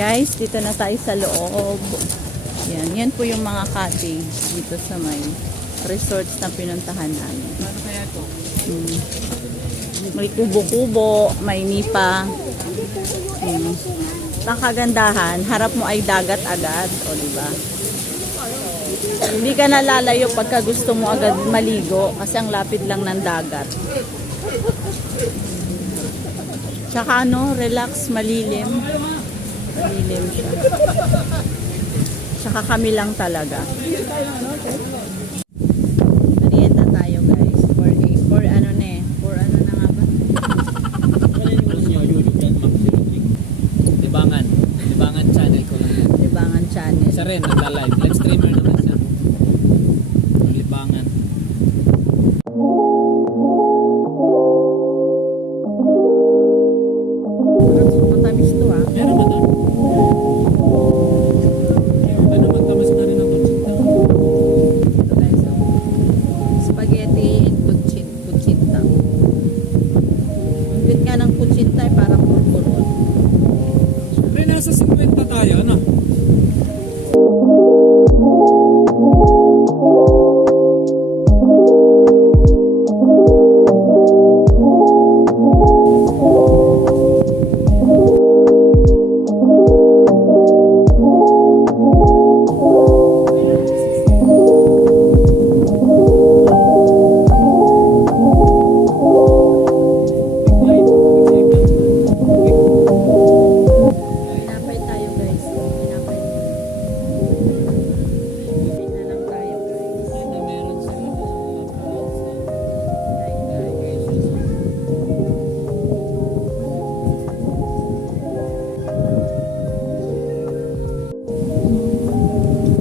Guys, dito na tayo sa loob. Yan po yung mga cottage dito sa may resorts na pinuntahan namin. Ano kaya ito? May kubo-kubo, may nipa. Ang kagandahan, harap mo ay dagat agad, o diba? Hindi ka nalalayo pagka gusto mo agad maligo kasi ang lapit lang ng dagat. Tsaka relax, malilim. Malilim siya. Tsaka kami lang talaga. Merienda tayo guys. For ano na nga ba? Libangan channel ko lang. Libangan channel. Isa rin, nagla-live. Live streamer naman siya. Libangan. Matamis to ah. Meron ba doon? Ano, magtamas na rin ang kutsita. Ito guys. Spaghetti and kuchinta. Ang good nga ng kuchinta ay parang kurkuron. Pre, nasa 50 tayo, ano? Pinapay tayo guys. Pinapay. Pinapay na lang tayo guys. Meron sila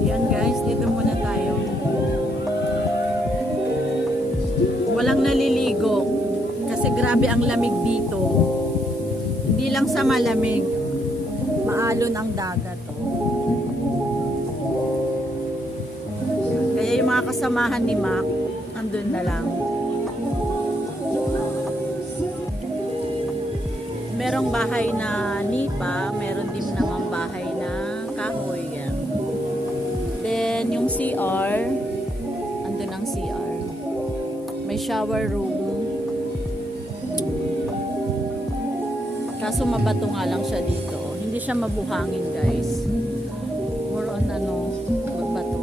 Yan guys, dito muna tayo. Walang naliligo kasi grabe ang lamig dito. Hindi lang sa malamig, maalon ang dagat. Kaya yung mga kasamahan ni Mac, andun na lang. Merong bahay na nipa, meron din namang bahay na kahoy. Yan. Then, yung CR, andun ang CR. May shower room. Kaso mabato nga lang siya dito. Hindi siya mabuhangin, guys. More on magbato.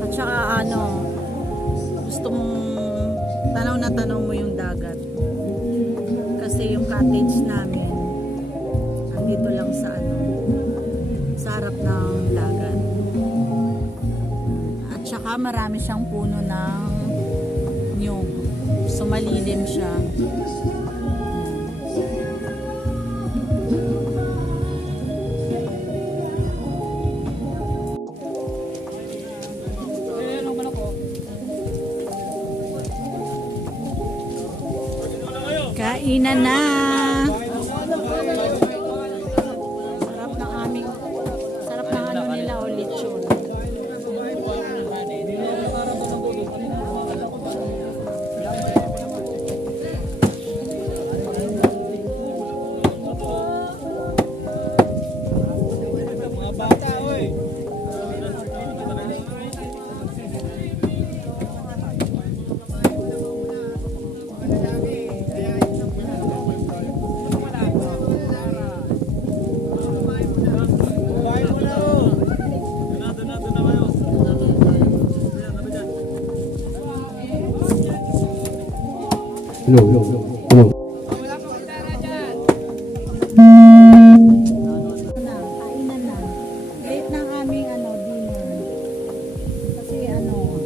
At saka gusto mong tanaw na tanaw mo yung dagat. Kasi yung cottage namin andito lang sa sa harap ng dagat. At saka marami siyang puno ng nyug. So malilim siya. Kainan na. Sarap ng nila o lechon. mga bata, oy. Hello. Kainan na. Late ng aming dinner. Kasi ano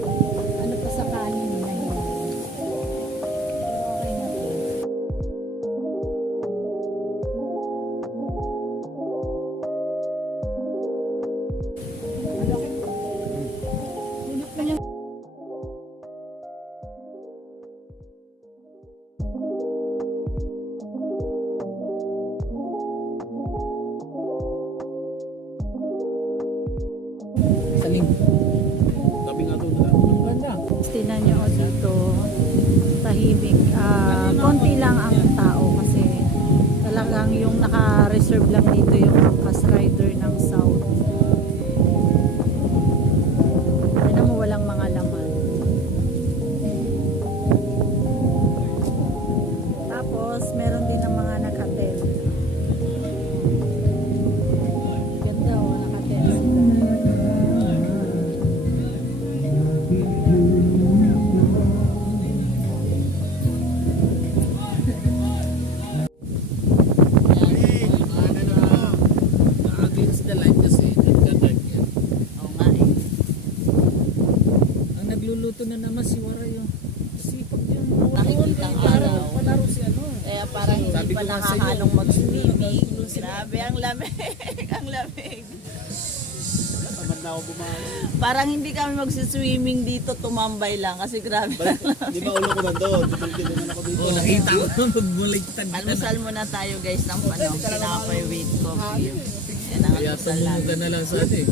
pa sa kanin na yun. Pero okay na to. Saling. Tabi nga doon. Ganda. Tingnan nyo dito, tahimik. Konti lang ang tao nagsiserve lang dito yung Angkas Rider ng South. Tignan mo, walang mga laman. Tapos, meron din ng mga nakatel. Ganda oh, nakatel sila. Against the light kasi, nagka-dark yan. Oo nga eh. Ang nagluluto na naman si Waray yun. Sipag yun. Nakikita ang araw. Palaro si ano. Kaya parang hindi Sabi pa ko nga nakahalong mag-swimming. Grabe, ang lamig. Ang lamig. Tamad na ako bumahay. Parang hindi kami magsiswimming dito, tumambay lang. Kasi grabe. Di ba ulo ko ba doon? Tumalgin naman ako dito. Oo, nakita ko. Magbuligtad ka na. Almusal muna tayo guys ng panong. Tinapay with coffee. Yan ang Kaya almusal tumunog ka namin. na lang sa atin.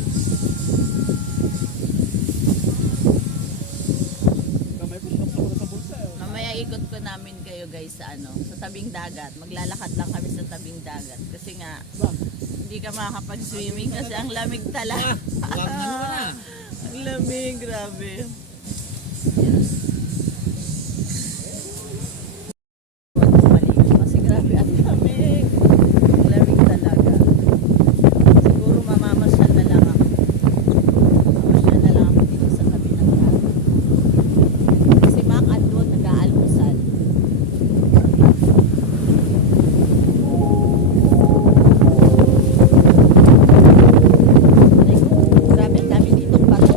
Kamay ko sa bulsa. Mamaya ikot ko namin kayo guys sa ano, sa tabing dagat. Maglalakad lang kami sa tabing dagat. Kasi nga, hindi ka makakapag-swimming kasi ang lamig talaga. Wag na na. Ang lamig, grabe. Maligo kasi grabe ang lamig. Ang lamig talaga. Siguro mamamasyal na lang ako. Mamasyal na lang ako dito sa tabi ng dagat. Si Mac andun, nag-aalmusal. Grabe ang dami ditong bato.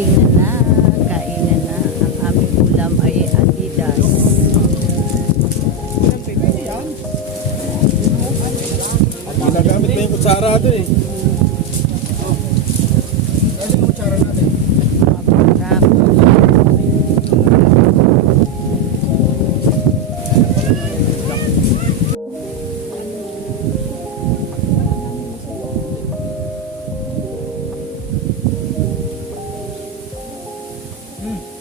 Kainan na, kainan na. Ang aming ulam ay Adidas. Ginagamit na yung kutsara doon eh. Kasi yung kutsara natin. Mabarap.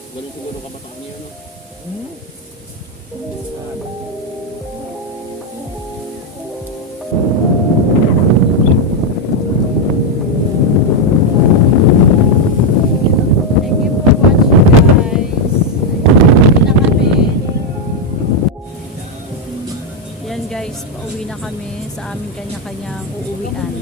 Galing siguro kabataan niya, no? Thank you for watching, guys. Pauwi na kami. Yan guys, pauwi na kami sa aming kanya-kanyang uuwian.